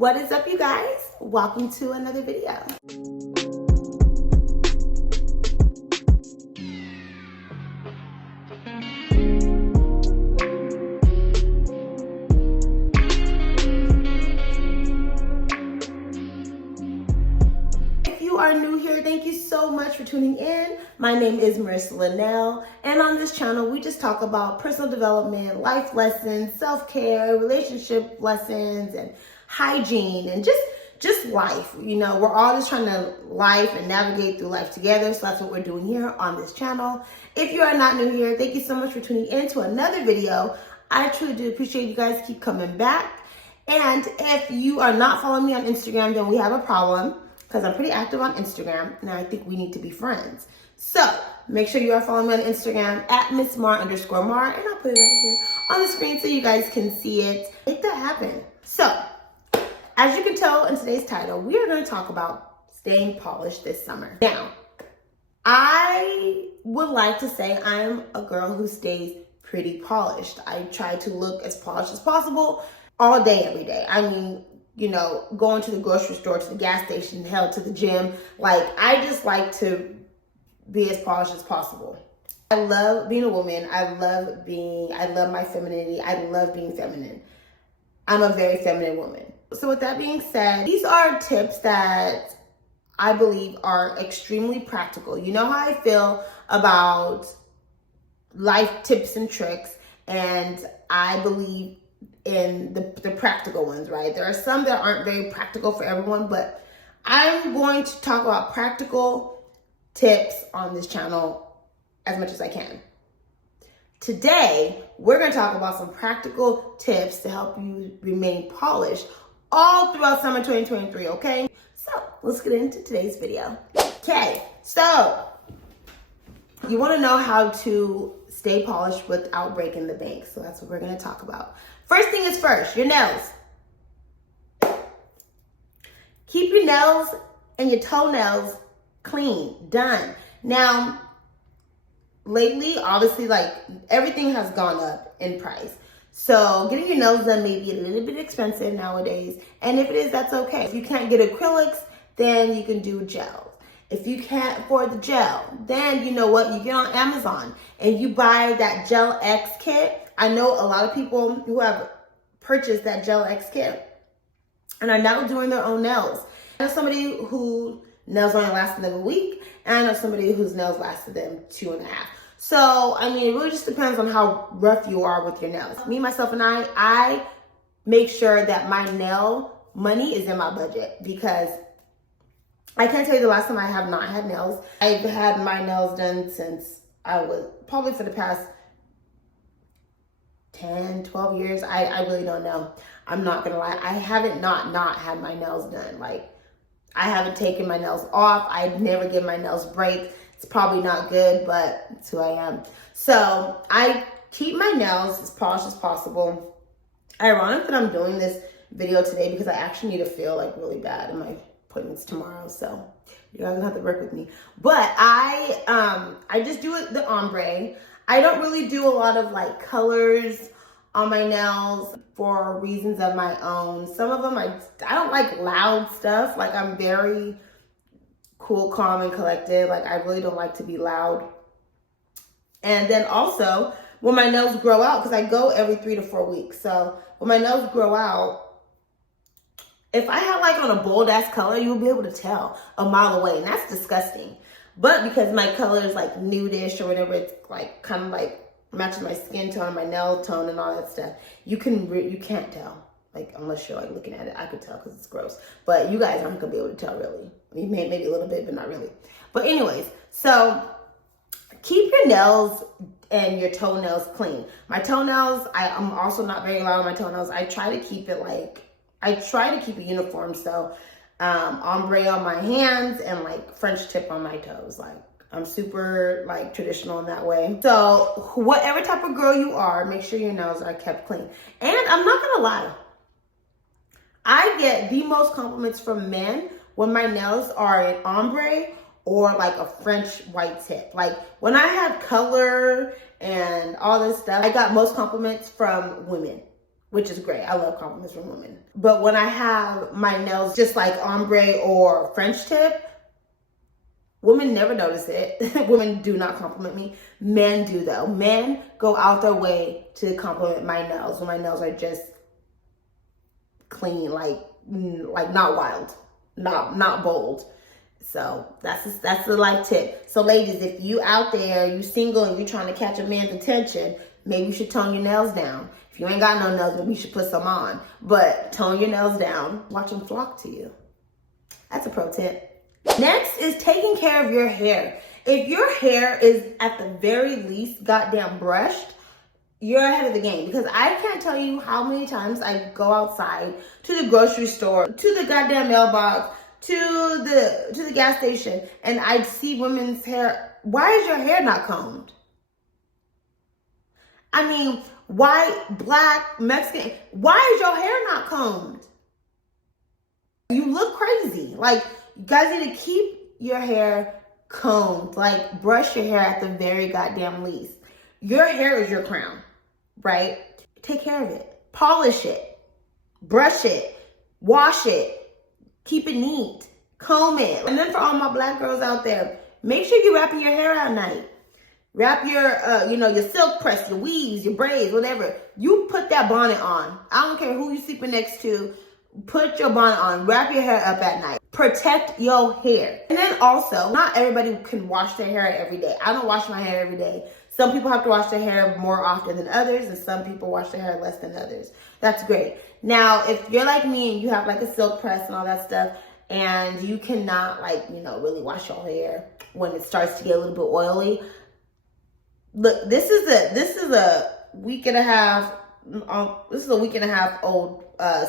What is up, you guys? Welcome to another video. If you are new here, thank you so much for tuning in. My name is Marissa Linnell, and on this channel, we just talk about personal development, life lessons, self-care, relationship lessons, and hygiene, and just life. You know, we're all just trying to life and navigate through life together. So that's what we're doing here on this channel. If you are not new here, thank you so much for tuning in to another video. I truly do appreciate you guys keep coming back. And if you are not following me on Instagram, then we have a problem, because I'm pretty active on Instagram and I think we need to be friends. So make sure you are following me on Instagram at MissMar_Mar, and I'll put it right here on the screen so you guys can see it. Make that happen. So as you can tell in today's title, we are going to talk about staying polished this summer. Now, I would like to say I'm a girl who stays pretty polished. I try to look as polished as possible all day, every day. I mean, you know, going to the grocery store, to the gas station, hell, to the gym. Like, I just like to be as polished as possible. I love being a woman. I love my femininity. I love being feminine. I'm a very feminine woman. So with that being said, these are tips that I believe are extremely practical. You know how I feel about life tips and tricks, and I believe in the practical ones, right? There are some that aren't very practical for everyone, but I'm going to talk about practical tips on this channel as much as I can. Today, we're going to talk about some practical tips to help you remain polished all throughout summer 2023, okay? So let's get into today's video. Okay, so you want to know how to stay polished without breaking the bank. So that's what we're going to talk about. First thing is first, your nails. Keep your nails and your toenails clean, done. Now, lately, obviously, like, everything has gone up in price. So getting your nails done may be a little bit expensive nowadays. And if it is, that's okay. If you can't get acrylics, then you can do gels. If you can't afford the gel, then you know what? You get on Amazon and you buy that Gel X kit. I know a lot of people who have purchased that Gel X kit and are now doing their own nails. I know somebody who nails only lasted them a week, and I know somebody whose nails lasted them 2.5. So, I mean, it really just depends on how rough you are with your nails. Me, myself, and I make sure that my nail money is in my budget, because I can't tell you the last time I have not had nails. I've had my nails done since I was probably for the past 10, 12 years. I really don't know. I'm not gonna lie. I haven't not had my nails done. Like, I haven't taken my nails off. I never give my nails break. It's probably not good, but it's who I am. So I keep my nails as polished as possible. Ironic that I'm doing this video today, because I actually need to feel like really bad in my appointments tomorrow. So you guys gonna have to work with me. But I just do it the ombre. I don't really do a lot of like colors on my nails for reasons of my own. Some of them I don't like loud stuff. Like, I'm very cool, calm, and collected. Like, I really don't like to be loud. And then also, when my nails grow out, because I go every 3 to 4 weeks. So when my nails grow out, if I had like on a bold ass color, you'll be able to tell a mile away, and that's disgusting. But because my color is like nudish or whatever, it's like kind of like matches my skin tone, my nail tone, and all that stuff, you can't tell. Like, unless you're like looking at it, I could tell because it's gross. But you guys aren't gonna be able to tell, really. I mean, maybe a little bit, but not really. But anyways, so keep your nails and your toenails clean. My toenails, I'm also not very loud on my toenails. I try to keep it uniform. So ombre on my hands and like French tip on my toes. Like, I'm super like traditional in that way. So whatever type of girl you are, make sure your nails are kept clean. And I'm not gonna lie, I get the most compliments from men when my nails are an ombre or like a French white tip. Like, when I had color and all this stuff, I got most compliments from women. which is great. I love compliments from women. But when I have my nails just like ombre or French tip, women never notice it. Women do not compliment me. Men do though. Men go out their way to compliment my nails when my nails are just clean, like not wild, not bold. So that's the life tip. So ladies, if you out there, you single and you're trying to catch a man's attention, maybe you should tone your nails down. If you ain't got no nails, maybe you should put some on. But tone your nails down. Watch them flock to you. That's a pro tip. Next is taking care of your hair. If your hair is at the very least goddamn brushed, you're ahead of the game, because I can't tell you how many times I go outside to the grocery store, to the goddamn mailbox, to the gas station, and I see women's hair. Why is your hair not combed? I mean, white, black, Mexican, why is your hair not combed? You look crazy. Like, you guys need to keep your hair combed. Like, brush your hair at the very goddamn least. Your hair is your crown, right? Take care of it. Polish it. Brush it. Wash it. Keep it neat. Comb it. And then for all my black girls out there, make sure you're wrapping your hair at night. Wrap your, your silk press, your weaves, your braids, whatever. You put that bonnet on. I don't care who you're sleeping next to. Put your bonnet on. Wrap your hair up at night. Protect your hair. And then also, not everybody can wash their hair every day. I don't wash my hair every day. Some people have to wash their hair more often than others, and some people wash their hair less than others. That's great. Now, if you're like me and you have like a silk press and all that stuff, and you cannot really wash your hair when it starts to get a little bit oily, look, this is a week and a half. This is a week and a half old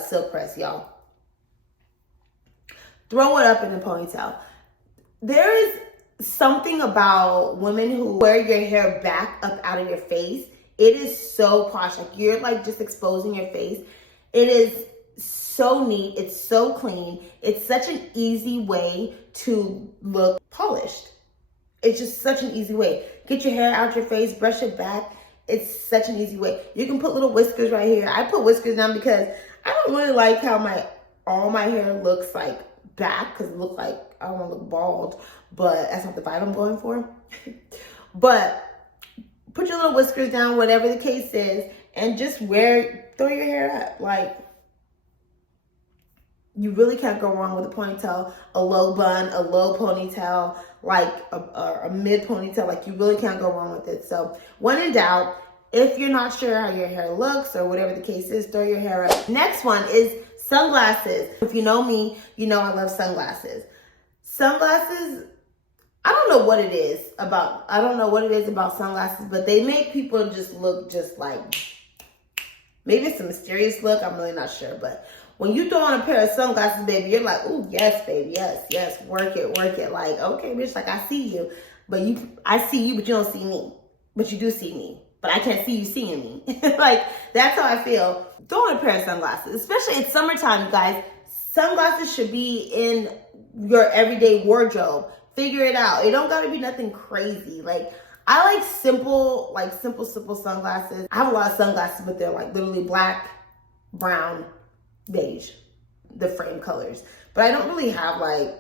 silk press, y'all. Throw it up in a ponytail. There is something about women who wear your hair back up out of your face. It is so posh. Like, you're like just exposing your face. It is so neat. It's so clean. It's such an easy way to look polished. It's just such an easy way. Get your hair out your face, brush it back. It's such an easy way. You can put little whiskers right here. I put whiskers down because I don't really like how all my hair looks like back, because it looks like I don't want to look bald, but that's not the vibe I'm going for. But put your little whiskers down, whatever the case is, and just throw your hair up. Like, you really can't go wrong with a ponytail, a low bun, a low ponytail, like a mid ponytail. Like, you really can't go wrong with it. So when in doubt, if you're not sure how your hair looks or whatever the case is, throw your hair up. Next one is sunglasses. If you know me, you know I love sunglasses. Sunglasses, I don't know what it is about sunglasses, but they make people just look just like, maybe it's a mysterious look, I'm really not sure, but when you throw on a pair of sunglasses, baby, you're like, ooh, yes, baby, yes, work it. Like, okay, bitch, like, I see you, I see you, but you don't see me. But you do see me, but I can't see you seeing me. Like, that's how I feel. Throw on a pair of sunglasses, especially it's summertime, you guys. Sunglasses should be in your everyday wardrobe. Figure it out. It don't gotta be nothing crazy. Like, I like simple sunglasses. I have a lot of sunglasses, but they're like literally black, brown, beige, the frame colors. But I don't really have like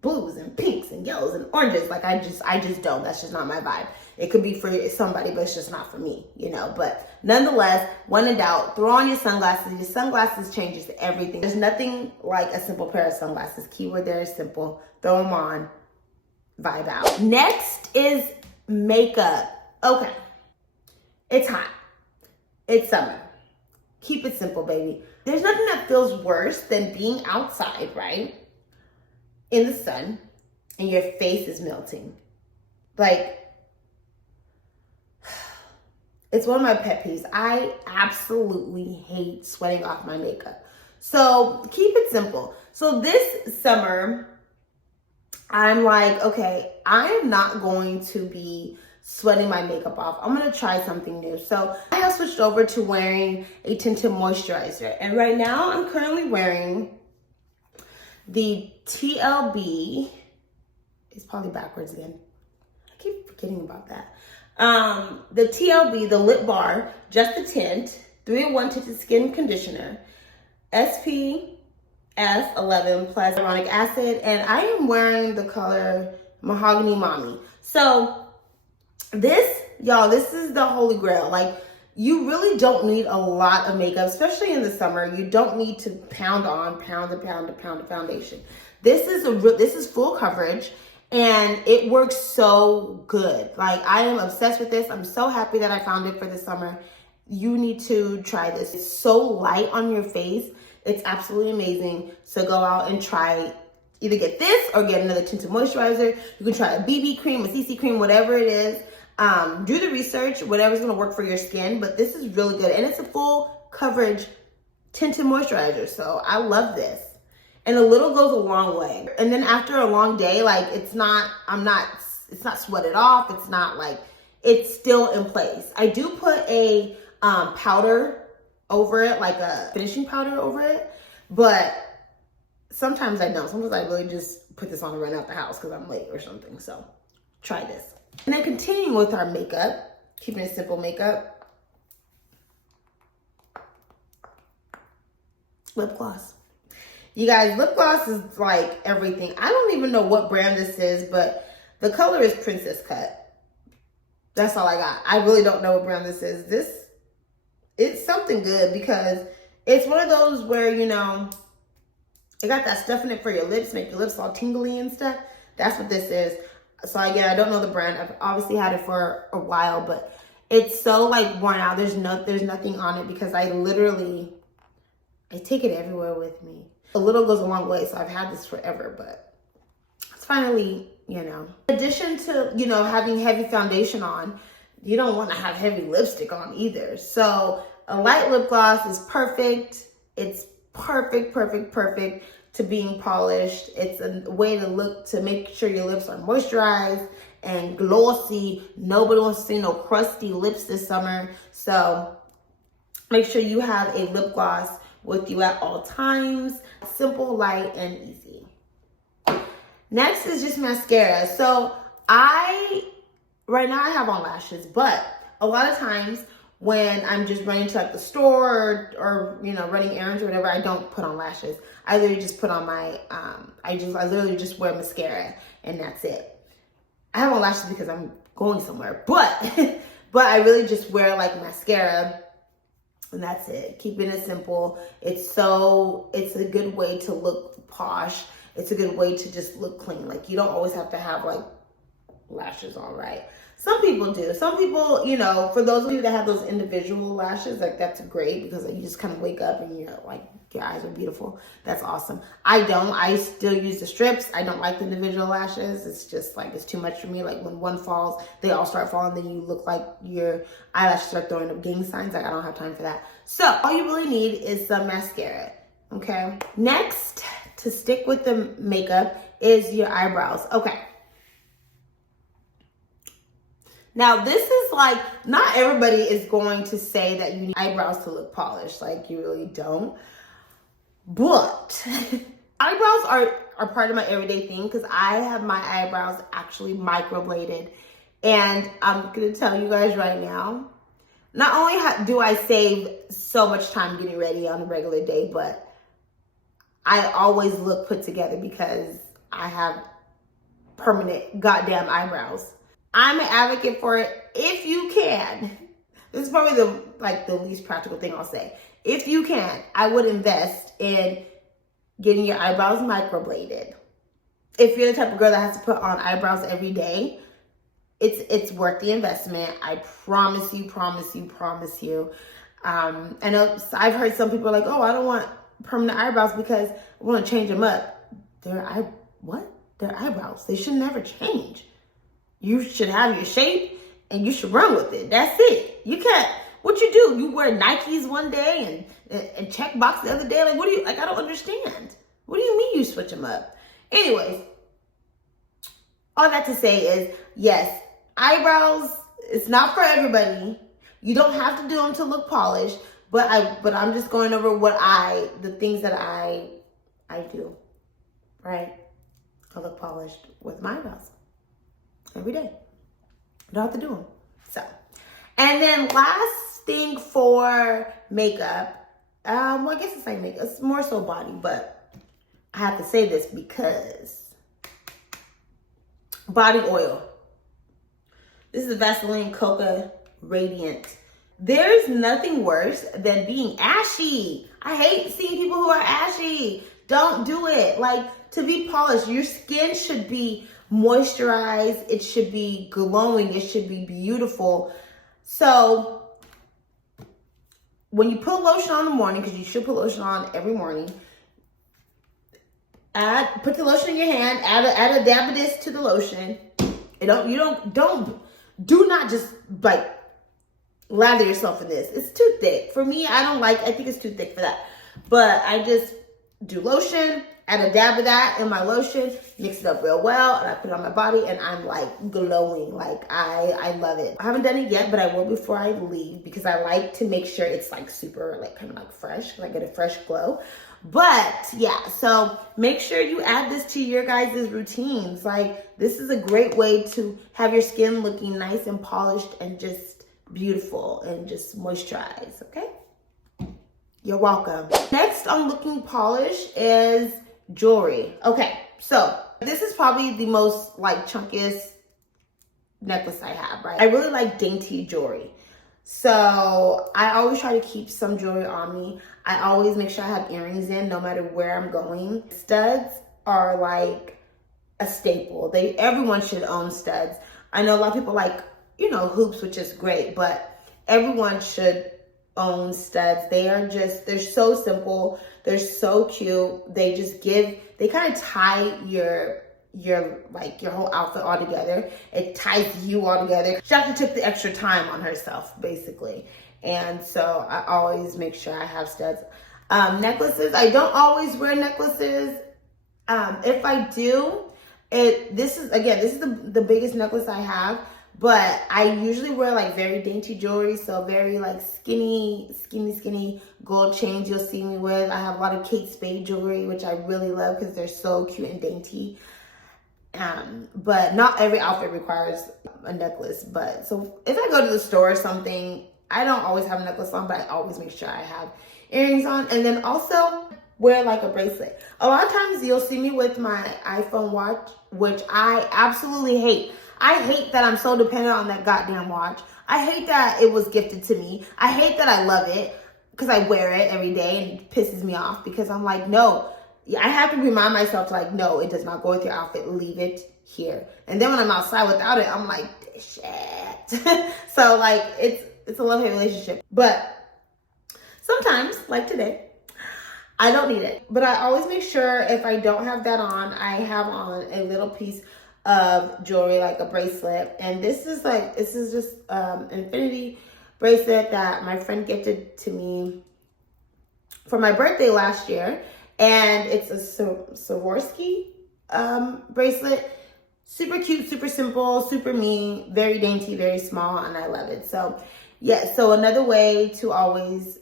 blues and pinks and yellows and oranges. Like, I just don't. That's just not my vibe. It could be for somebody, but it's just not for me, But nonetheless, when in doubt, throw on your sunglasses. Your sunglasses changes everything. There's nothing like a simple pair of sunglasses. Keyword there is simple. Throw them on, vibe out. Next is makeup. Okay, it's hot. It's summer. Keep it simple, baby. There's nothing that feels worse than being outside, right? In the sun, and your face is melting. Like, it's one of my pet peeves. I absolutely hate sweating off my makeup. So keep it simple. So this summer, I'm like, okay, I'm not going to be sweating my makeup off. I'm going to try something new. So I have switched over to wearing a tinted moisturizer. And right now I'm currently wearing the TLB. It's probably backwards again. keep forgetting about that. The TLB, the Lip Bar, just the tint. 3-in-1 Tinted Skin Conditioner, SPF 11 plus hyaluronic acid, and I am wearing the color Mahogany Mommy. So this, y'all, this is the holy grail. Like, you really don't need a lot of makeup, especially in the summer. You don't need to pound a foundation. This is full coverage, and it works so good. Like, I am obsessed with this. I'm so happy that I found it for the summer. You need to try this. It's so light on your face. It's absolutely amazing. So go out and try, either get this or get another tinted moisturizer. You can try a BB cream, a CC cream, whatever it is. Do the research, whatever's gonna work for your skin, but this is really good. And it's a full coverage tinted moisturizer. So I love this. And a little goes a long way. And then after a long day, like, it's not sweated off. It's not like, it's still in place. I do put a powder over it, like a finishing powder over it, but sometimes I don't. Sometimes I really just put this on and run out the house because I'm late or something. So try this. And then continuing with our makeup, keeping it simple makeup, lip gloss. You guys, lip gloss is like everything. I don't even know what brand this is, but the color is Princess Cut. That's all I got. I really don't know what brand this is. It's something good because it's one of those where, you know, it got that stuff in it for your lips, make your lips all tingly and stuff. That's what this is. So again, I don't know the brand. I've obviously had it for a while, but it's so like worn out. There's nothing on it because I take it everywhere with me. A little goes a long way, so I've had this forever, but it's finally, you know. In addition to, you know, having heavy foundation on, you don't want to have heavy lipstick on either. So a light lip gloss is perfect. It's perfect to being polished. It's a way to make sure your lips are moisturized and glossy. Nobody wants to see no crusty lips this summer. So make sure you have a lip gloss with you at all times. Simple, light, and easy. Next is just mascara. So right now I have on lashes, but a lot of times when I'm just running to like the store or you know, running errands or whatever, I don't put on lashes. I literally just put on my, I literally just wear mascara and that's it. I have on lashes because I'm going somewhere, but I really just wear like mascara and that's it. Keeping it simple. It's a good way to look posh. It's a good way to just look clean. Like, you don't always have to have like lashes on, right? Some people do. Some people, you know, for those of you that have those individual lashes, like, that's great because you just kind of wake up and you're like, your eyes are beautiful. That's awesome. I don't. I still use the strips. I don't like the individual lashes. It's just like, it's too much for me. Like, when one falls, they all start falling. Then you look like your eyelashes start throwing up gang signs. Like, I don't have time for that. So all you really need is some mascara. Okay. Next, to stick with the makeup, is your eyebrows. Okay. Now, this is like, not everybody is going to say that you need eyebrows to look polished. Like, you really don't. But eyebrows are part of my everyday thing because I have my eyebrows actually microbladed. And I'm going to tell you guys right now, not only do I save so much time getting ready on a regular day, but I always look put together because I have permanent goddamn eyebrows. I'm an advocate for it. If you can, this is probably the least practical thing I'll say. If you can, I would invest in getting your eyebrows microbladed. If you're the type of girl that has to put on eyebrows every day, it's worth the investment. I promise you. I know I've heard some people are like, oh, I don't want permanent eyebrows because I want to change them up. They're eyebrows. They should never change. You should have your shape and you should run with it. That's it. You can't, what you do? You wear Nikes one day and check box the other day? Like, what do you, like, I don't understand. What do you mean you switch them up? Anyways, all that to say is, yes, eyebrows, it's not for everybody. You don't have to do them to look polished, but I'm just going over the things that I do, right? I look polished with my eyebrows every day. You don't have to do them. So, and then last thing for makeup, well, I guess it's like makeup, it's more so body, but I have to say this because body oil. This is Vaseline Coca Radiant. There's nothing worse than being ashy. I hate seeing people who are ashy. Don't do it. Like, to be polished, your skin should be moisturized. It should be glowing. It should be beautiful. So when you put lotion on in the morning, because you should put lotion on every morning, put the lotion in your hand, add a dab of this to the lotion. Do not just like lather yourself in this. It's too thick. For me, I think it's too thick for that. But I just do lotion, add a dab of that in my lotion, mix it up real well, and I put it on my body, and I'm like glowing. Like, I love it. I haven't done it yet, but I will before I leave, because I like to make sure it's like super, like kind of like fresh, and I get a fresh glow. But yeah, so make sure you add this to your guys' routines. Like, this is a great way to have your skin looking nice and polished and just beautiful and just moisturized, okay? You're welcome. Next on looking polished is jewelry. Okay, so this is probably the most like chunkiest necklace I have, right? I really like dainty jewelry. So I always try to keep some jewelry on me. I always make sure I have earrings in no matter where I'm going. Studs are like a staple. Everyone should own studs. I know a lot of people like, hoops, which is great, but everyone should own studs. They're so simple. They're so cute. They kind of tie your whole outfit all together. It ties you all together. She actually took the extra time on herself, basically. And so I always make sure I have studs. Necklaces, I don't always wear necklaces. If I do, this is the biggest necklace I have, but I usually wear like very dainty jewelry. So very like skinny gold chains you'll see me with. I have a lot of Kate Spade jewelry, which I really love because they're so cute and dainty. But not every outfit requires a necklace. But so if I go to the store or something, I don't always have a necklace on, but I always make sure I have earrings on. And then also wear like a bracelet. A lot of times you'll see me with my iPhone watch, which I absolutely hate. I hate that I'm so dependent on that goddamn watch. I hate that it was gifted to me. I hate that I love it because I wear it every day and it pisses me off because I'm like, no. I have to remind myself, like, no, it does not go with your outfit. Leave it here. And then when I'm outside without it, I'm like, shit. So, like, it's a love-hate relationship. But sometimes, like today, I don't need it. But I always make sure if I don't have that on, I have on a little piece of jewelry, like a bracelet. And this is just an infinity bracelet that my friend gifted to me for my birthday last year. And it's a Swarovski bracelet. Super cute, super simple, super me, very dainty, very small, and I love it. So yeah, so another way to always,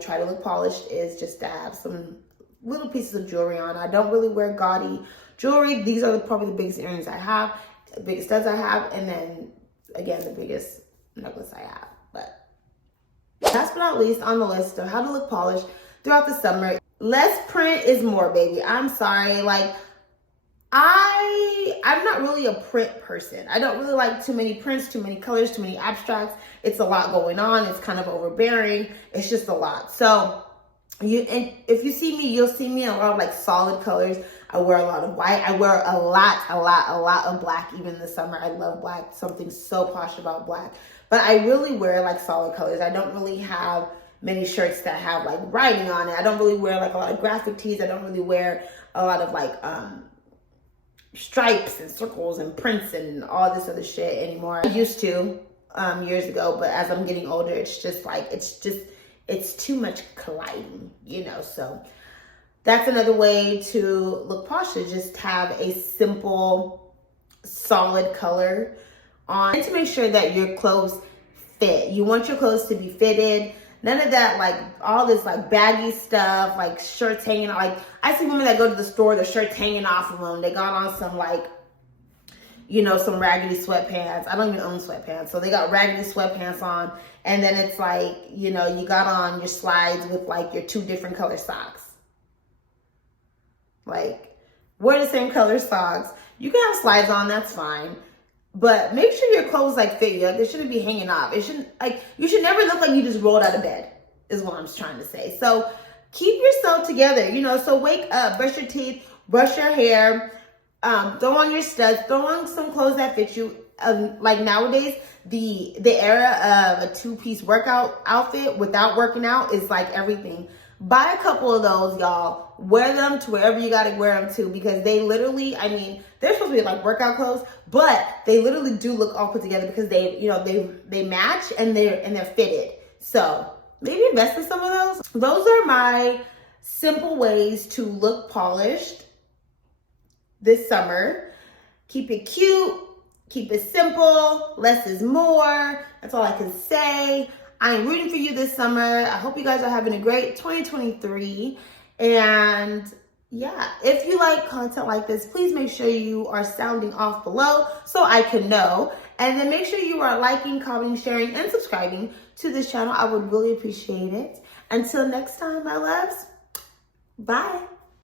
try to look polished is just to have some little pieces of jewelry on. I don't really wear gaudy jewelry. These are probably the biggest earrings I have, the biggest studs I have, and then again, the biggest necklace I have. But last but not least on the list of how to look polished throughout the summer, less print is more, baby. I'm sorry. Like, I'm not really a print person. I don't really like too many prints, too many colors, too many abstracts. It's a lot going on. It's kind of overbearing. It's just a lot. So if you see me, you'll see me in a lot of like solid colors. I wear a lot of white. I wear a lot of black, even in the summer. I love black. Something so posh about black. But I really wear like solid colors. I don't really have many shirts that have like writing on it. I don't really wear like a lot of graphic tees. I don't really wear a lot of like stripes and circles and prints and all this other shit anymore. I used to years ago, but as I'm getting older, it's too much colliding, so that's another way to look posh, is just have a simple, solid color on, and to make sure that your clothes fit. You want your clothes to be fitted. None of that, like, all this, like, baggy stuff, like, shirts hanging, like, I see women that go to the store, their shirts hanging off of them. They got on some, like, some raggedy sweatpants. I don't even own sweatpants. So they got raggedy sweatpants on, And then it's like, you know, you got on your slides with like your 2 different color socks. Like, wear the same color socks. You can have slides on, that's fine. But make sure your clothes like fit you. Like, they shouldn't be hanging off. It shouldn't, like, you should never look like you just rolled out of bed, is what I'm trying to say. So keep yourself together, you know. So wake up, brush your teeth, brush your hair, throw on your studs, throw on some clothes that fit you. Like nowadays, the era of a 2-piece workout outfit without working out is like everything. Buy a couple of those, y'all. Wear them to wherever you gotta wear them to, because they literally, I mean, they're supposed to be like workout clothes, but they literally do look all put together because they, you know, they match and they're fitted. So maybe invest in some of those. Those are my simple ways to look polished this summer. Keep it cute, keep it simple, less is more. That's all I can say. I'm rooting for you this summer. I hope you guys are having a great 2023. And yeah, if you like content like this, please make sure you are sounding off below so I can know. And then make sure you are liking, commenting, sharing, and subscribing to this channel. I would really appreciate it. Until next time, my loves, bye.